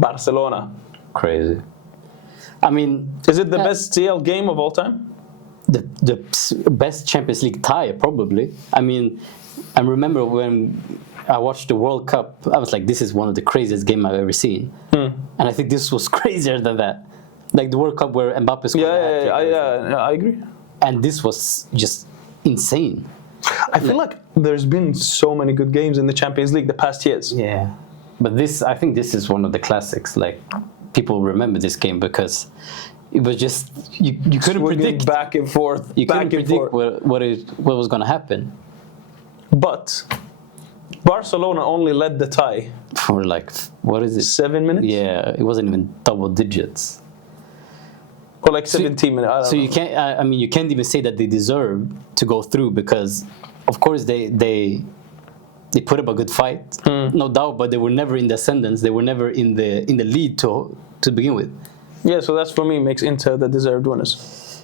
Barcelona. Crazy. I mean, Is it the best CL game of all time? the best Champions League tie, probably. I mean, I remember when I watched the World Cup, I was like, this is one of the craziest games I've ever seen. And I think this was crazier than that. Like the World Cup where Mbappe scored. I agree. And this was just insane. I feel like there's been so many good games in the Champions League the past years. Yeah. But I think this is one of the classics. Like, people remember this game because it was just, you couldn't Swinging predict. back and forth. You back couldn't and predict forth. what was going to happen. But Barcelona only led the tie For like, what is it? 7 minutes? Yeah, it wasn't even double digits. Or like 17 minutes. I don't So know. you can't. I mean, you can't even say that they deserve to go through because, of course, they put up a good fight, no doubt. But they were never in the ascendance. They were never in the lead to begin with. Yeah, so that's for me makes Inter the deserved winners.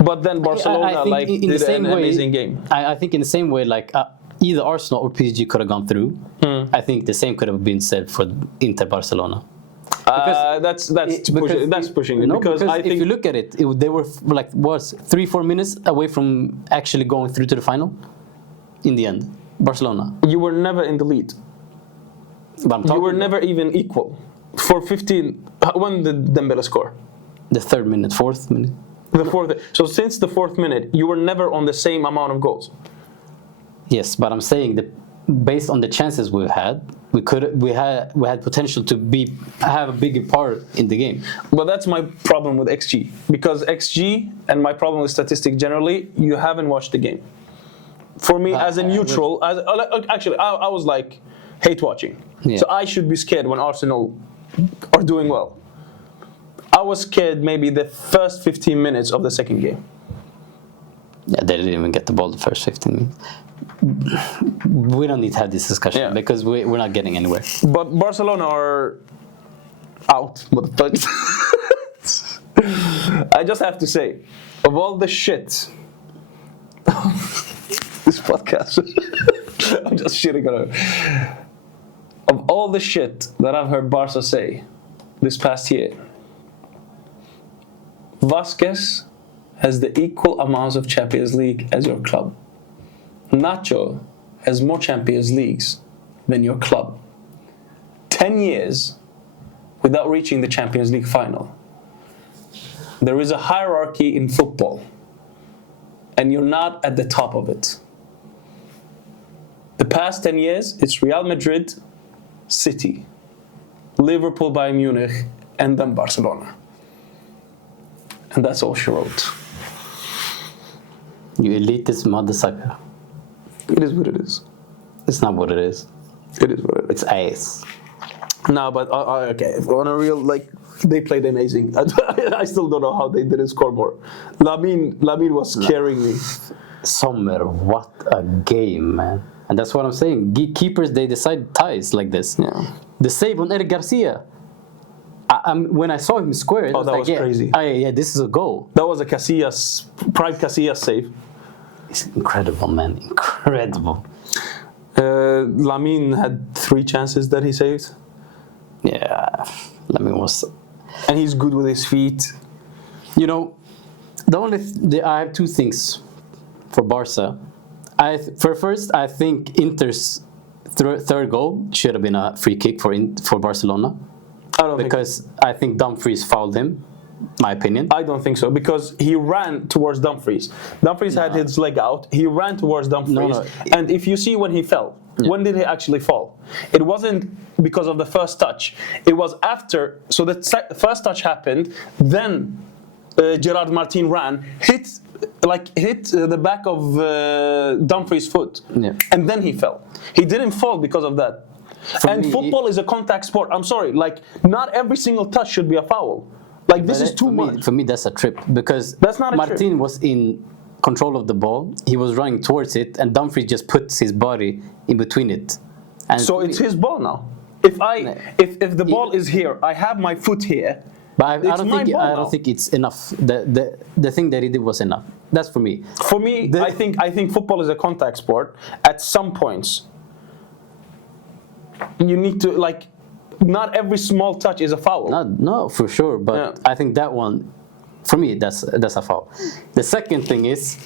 But then Barcelona think in the did same an way, amazing game. I think in the same way, like either Arsenal or PSG could have gone through. I think the same could have been said for Inter Barcelona. That's pushing it. No, because I if think you look at it, they were like 3-4 minutes away from actually going through to the final. In the end, Barcelona. you were never in the lead. But I'm You talking were never even equal. For 15, when did Dembele score? the 3rd minute, 4th minute. The fourth. So since the 4th minute, you were never on the same amount of goals. Yes, but I'm saying that based on the chances we had potential to have a bigger part in the game. But that's my problem with XG. Because XG, and my problem with statistics generally, you haven't watched the game. For me, as a neutral, I was like, hate watching. Yeah. So I should be scared when Arsenal are doing well. I was scared maybe the first 15 minutes of the second game. Yeah, they didn't even get the ball the first 15 minutes. We don't need to have this discussion because we're not getting anywhere. But Barcelona are out, motherfuckers. I just have to say, of all the shit, this podcast, I'm just shitting on it. Of all the shit that I've heard Barca say this past year, Vasquez has the equal amounts of Champions League as your club. Nacho has more Champions Leagues than your club. 10 years without reaching the Champions League final. There is a hierarchy in football, and you're not at the top of it. The past 10 years, it's Real Madrid, City, Liverpool, Bayern Munich, and then Barcelona. And that's all she wrote. You elitist mother sucker. It is what it is. It's not what it is. It is what it is. It's ass. No, but okay. On a real, like, they played amazing. I still don't know how they didn't score more. Lamine was carrying me. Sommer, what a game, man. And that's what I'm saying. Keepers, they decide ties like this. Yeah. The save on Eric Garcia. When I saw him square, Oh, that was crazy. Yeah, this is a goal. That was a Prime Casillas save. It's incredible, man. Incredible. Lamine had 3 chances that he saved. Yeah, Lamine was... And he's good with his feet. You know, I have 2 things for Barca. First, I think Inter's third goal should have been a free kick for Barcelona. Because I think Dumfries fouled him, my opinion. I don't think so, because he ran towards Dumfries. Dumfries had his leg out. He ran towards Dumfries. And if you see when he fell, when did he actually fall? It wasn't because of the first touch. It was after. So the first touch happened, then Gerard Martin ran, hit the back of Dumfries' foot, and then he fell. He didn't fall because of that. Football is a contact sport. I'm sorry, like, not every single touch should be a foul. Like, this is too much. For me, that's a trip, because that's not a Martin trip. was in control of the ball. He was running towards it, and Dumfries just puts his body in between it. And so it's his ball now. If the ball is here, I have my foot here. But I don't think it's enough. The thing that he did was enough. That's for me. For me, I think football is a contact sport. At some points, you need to, like, not every small touch is a foul. No, for sure. But Yeah. I think that one, for me, that's a foul. The second thing is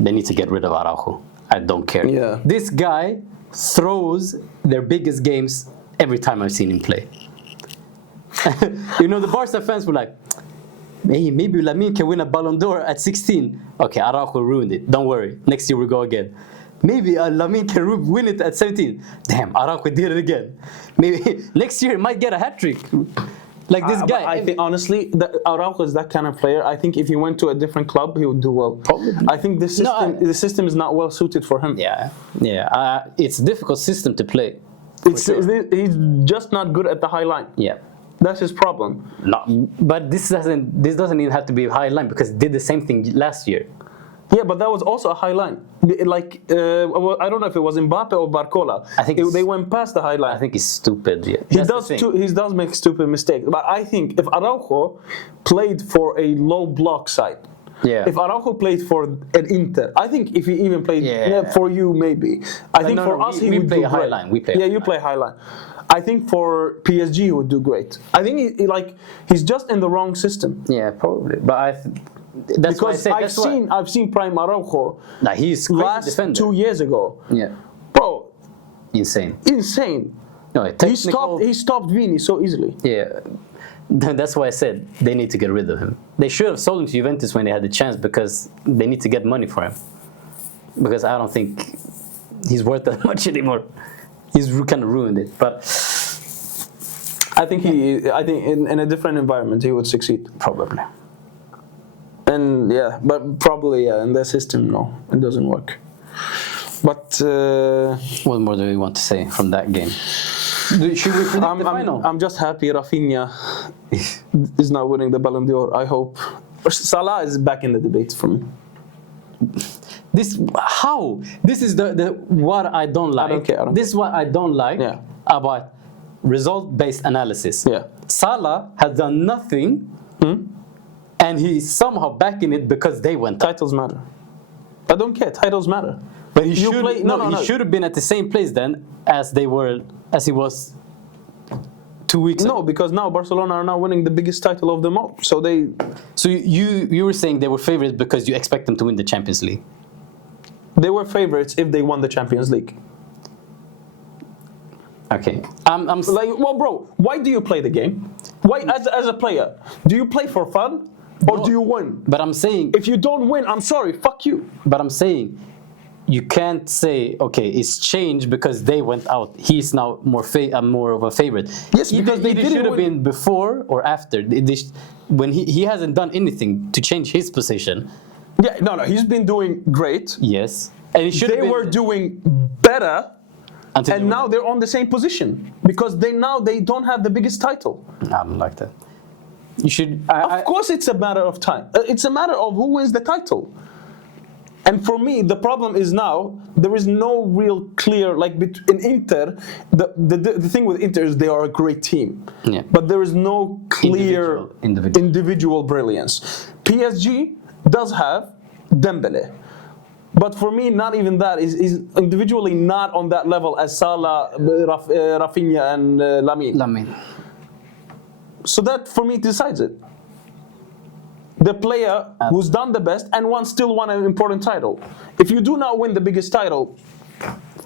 they need to get rid of Araujo. I don't care. Yeah. This guy throws their biggest games every time I've seen him play. You know, the Barca fans were like, hey, maybe Lamine can win a Ballon d'Or at 16. Okay, Araujo ruined it. Don't worry. Next year we go again. Maybe Lamine can win it at 17. Damn, Araujo did it again. Maybe next year he might get a hat-trick. Like this guy. I think honestly, Araujo is that kind of player. I think if he went to a different club, he would do well. Probably. I think the system is not well suited for him. Yeah. It's a difficult system to play. He's just not good at the high line. Yeah. That's his problem. No, but this doesn't even have to be a high line because he did the same thing last year. Yeah, but that was also a high line. Like I don't know if it was Mbappe or Barcola. I think they went past the high line. I think he's stupid. Yeah. He does make stupid mistakes. But I think if Araujo played for a low block side, if Araujo played for an Inter, I think if he even played for you, maybe. I think for us, he would play do a high great. line. We play. Yeah, you play high line. I think for PSG, he would do great. I think he's just in the wrong system. Yeah, probably. But that's because why I say, I've seen Prime Araujo. Nah, he's crazy last defender. 2 years ago. Yeah, bro, insane. He No, stopped Vini so easily. Yeah, that's why I said they need to get rid of him. They should have sold him to Juventus when they had the chance because they need to get money for him. Because I don't think he's worth that much anymore. He's kind of ruined it. But I think in a different environment he would succeed. Probably. And but probably in their system, no, it doesn't work. But what more do we want to say from that game? Should we predict the final? I'm just happy Rafinha is not winning the Ballon d'Or. I hope Salah is back in the debate for me. This is the what I don't like. I don't care. This is what I don't like about result-based analysis. Yeah. Salah has done nothing, and he's somehow backing it because they went up. Titles matter. I don't care. Titles matter. But he should have been at the same place then as he was 2 weeks ago. No, because now Barcelona are now winning the biggest title of them all. So you were saying they were favorites because you expect them to win the Champions League. They were favorites if they won the Champions League. Okay. I'm like, well, bro, why do you play the game? Why, as a player, do you play for fun or do you win? But I'm saying, if you don't win, I'm sorry, fuck you. But I'm saying, you can't say, okay, it's changed because they went out. He's now more of a favorite. Yes, because they should have been before or after. When he hasn't done anything to change his position. Yeah, no, he's been doing great. Yes, and they were doing better, and now they're on the same position because they don't have the biggest title. I don't like that. You should. Of course, it's a matter of time. It's a matter of who wins the title. And for me, the problem is now there is no real clear in Inter. The thing with Inter is they are a great team, but there is no clear individual brilliance. PSG does have Dembele, but for me, not even that is individually not on that level as Salah, Rafinha, and Lamine. So that for me decides it. The player who's done the best and still won an important title. If you do not win the biggest title,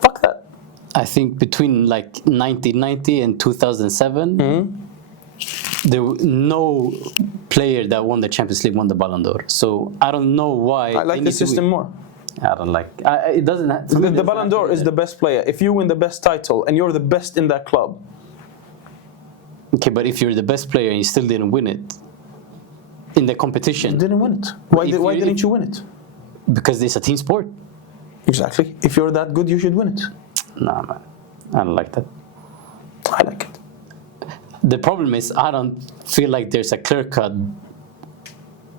fuck that. I think between 1990 and 2007, there was no player that won the Champions League won the Ballon d'Or. So I don't know why. I like the system more. I don't like. It doesn't. The Ballon d'Or is the best player. If you win the best title and you're the best in that club. Okay, but if you're the best player and you still didn't win it in the competition, you didn't win it. Why didn't you win it? Because it's a team sport. Exactly. If you're that good, you should win it. Nah, man. I don't like that. I like it. The problem is I don't feel like there's a clear-cut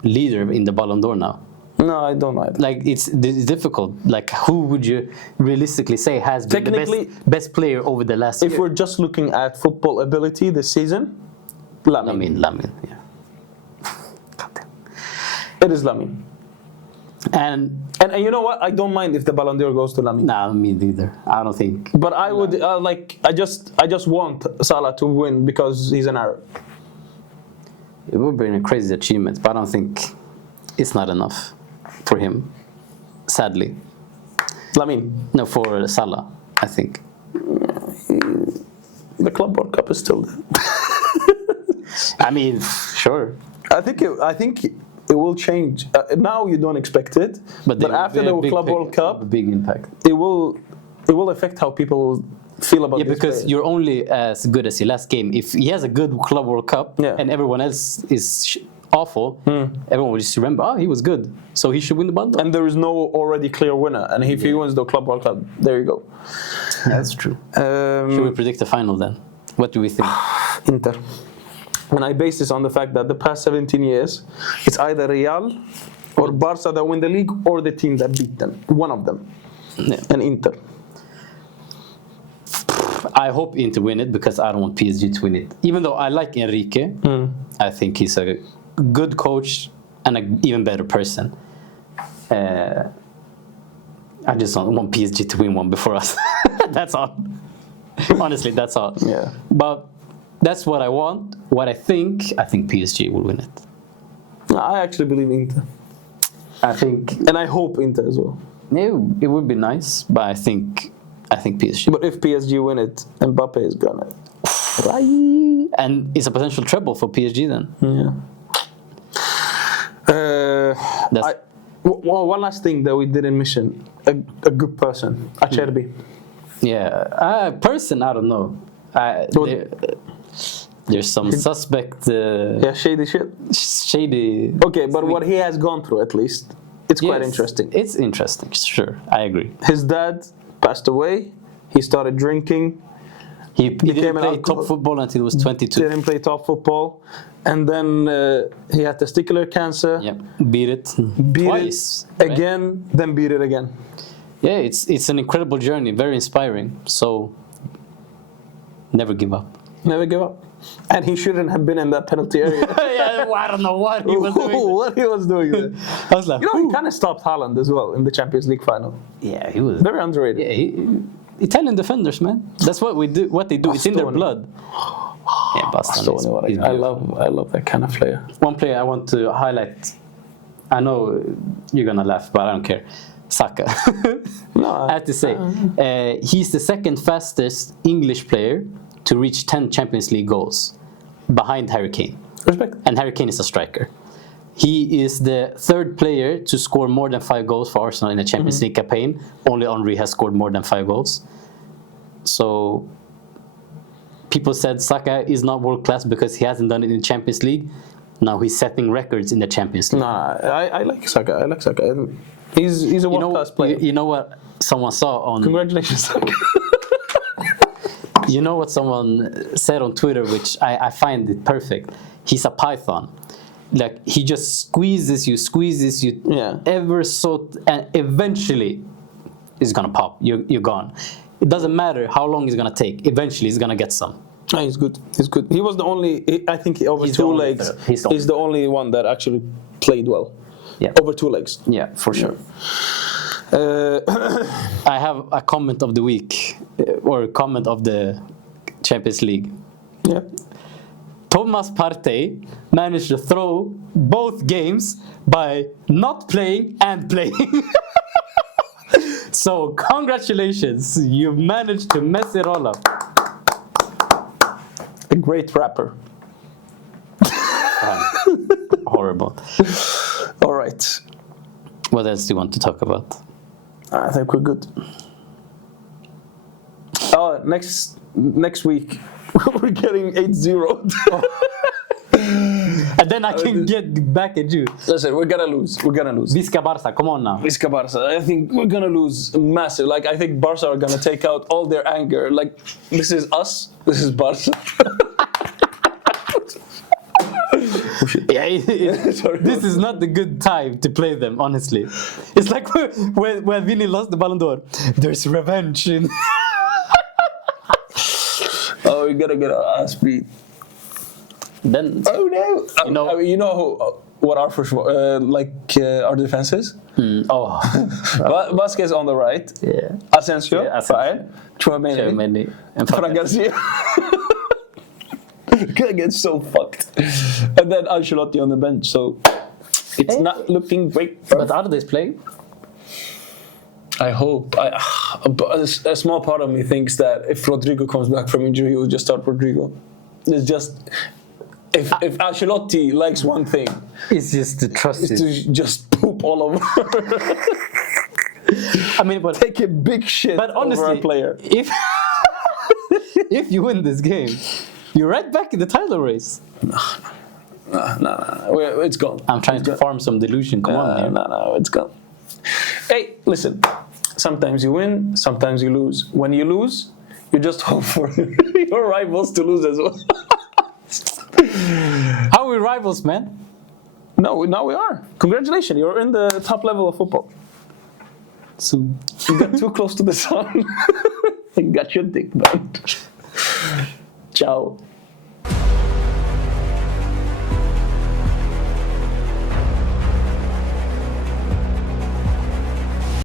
leader in the Ballon d'Or now. No, I don't like it. It's difficult. Who would you realistically say has been the best player over the last year? If we're just looking at football ability this season, Lamine, yeah. it is Lamine. And And you know what? I don't mind if the Ballon d'Or goes to Lamine. nah, me neither. I don't think. But I would I just want Salah to win because he's an Arab. It would be a crazy achievement, but I don't think it's not enough for him. Sadly, Lamine, no, for Salah, I think. the Club World Cup is still there. I mean, sure. I think it will change. Now you don't expect it, but after the Club World Cup, big impact. it will affect how people feel about. Yeah, this because player. you're only as good as your last game. If he has a good Club World Cup and everyone else is awful, everyone will just remember, oh, he was good, so he should win the Ballon d'Or. And there is no already clear winner. And if he wins the Club World Cup, there you go. That's true. Should we predict the final then? What do we think? Inter. And I base this on the fact that the past 17 years, it's either Real or Barca that win the league or the team that beat them. One of them. Yeah. And Inter. I hope Inter win it because I don't want PSG to win it. Even though I like Enrique, I think he's a good coach and an even better person. I just don't want PSG to win one before us. That's all. Honestly, that's all. Yeah. But that's what I want. What I think PSG will win it. I actually believe Inter. I think And I hope Inter as well. it would be nice, but I think PSG. But if PSG win it, Mbappe is gonna. And it's a potential treble for PSG then. Yeah. One last thing that we didn't mention. A good person. Acerbi. Yeah, person, I don't know. There's some suspect, Yeah, shady shit. shady. Okay, but what he has gone through, at least, it's quite Yes, interesting. It's interesting, sure. I agree. His dad passed away. He started drinking. He became didn't an play alcohol- top football until he was 22. Didn't play top football, and then he had testicular cancer. Yep, beat it Beat twice. it right? again, then beat it again. Yeah, it's an incredible journey, very inspiring. So never give up. Never give up. And he shouldn't have been in that penalty area. Yeah, well, I don't know what he was doing. What he was doing there. I was like, You know, he kind of stopped Haaland as well in the Champions League final. yeah, he was. Very underrated. Yeah, Italian defenders, man. That's what we do. What they do. It's in their Bastoni. blood. Yeah, Bastoni. I love that kind of player. One player I want to highlight. I know you're gonna laugh, but I don't care. Saka. No, I have to say, he's the second fastest English player to reach 10 Champions League goals, behind Harry Kane. respect. And Harry Kane is a striker. He is the third player to score more than 5 goals for Arsenal in a Champions League campaign. Only Henry has scored more than 5 goals. So people said Saka is not world class because he hasn't done it in the Champions League. Now he's setting records in the Champions League. Nah, I like Saka. I like Saka. He's a world-class player. You know what someone saw on... Congratulations, Saka. You know what someone said on Twitter, which I find it perfect. He's a python. Like, he just squeezes you, Yeah. ever so, and eventually it's gonna pop. You're gone. It doesn't matter how long it's gonna take. Eventually, he's gonna get some. No, he's good. He's good. He was the only. I think over He's the two only legs. third. He's the He's the only one that actually played well. Yeah, Over 2 legs. yeah, for sure. I have a comment of the week, or comment of the Champions League. Yeah. Thomas Parte managed to throw both games by not playing and playing. So, congratulations. You managed to mess it all up. A great rapper. Horrible. All right. What else do you want to talk about? I think we're good. Oh, next week we're getting 8-0. And then I can get back at you. Listen, we're gonna lose. We're gonna lose. Visca Barca, come on now. Visca Barca. I think we're gonna lose massive. Like, I think Barca are gonna take out all their anger. Like, this is us. This is Barca. Yeah, this is not the good time to play them, honestly. It's like when Vinny lost the Ballon d'Or. There's revenge in... Oh, we gotta get our ass beat. Then Oh no! You know- I mean, you know who? what our first our defense is. Oh, Vasquez on the right. yeah. Asensio, Yeah, Asensio. right? Chouameni. Many and Fran Garcia. Gonna get so fucked. And then Ancelotti on the bench. So it's not looking great. But are they playing? I hope. But a small part of me thinks that if Rodrigo comes back from injury, he'll just start Rodrigo. It's just if Ancelotti likes one thing, It's just the trust. it's to just poop all over. I mean, but Take a big shit but honestly, over a player. if if you win this game, you're right back in the title race. No. It's gone. I'm trying to farm some delusion. Come on, man. No, it's gone. Hey, listen. Sometimes you win, sometimes you lose. When you lose, you just hope for your rivals to lose as well. How are we rivals, man? No, now we are. Congratulations, you're in the top level of football. So You got too close to the sun. You got your dick burned. Ciao.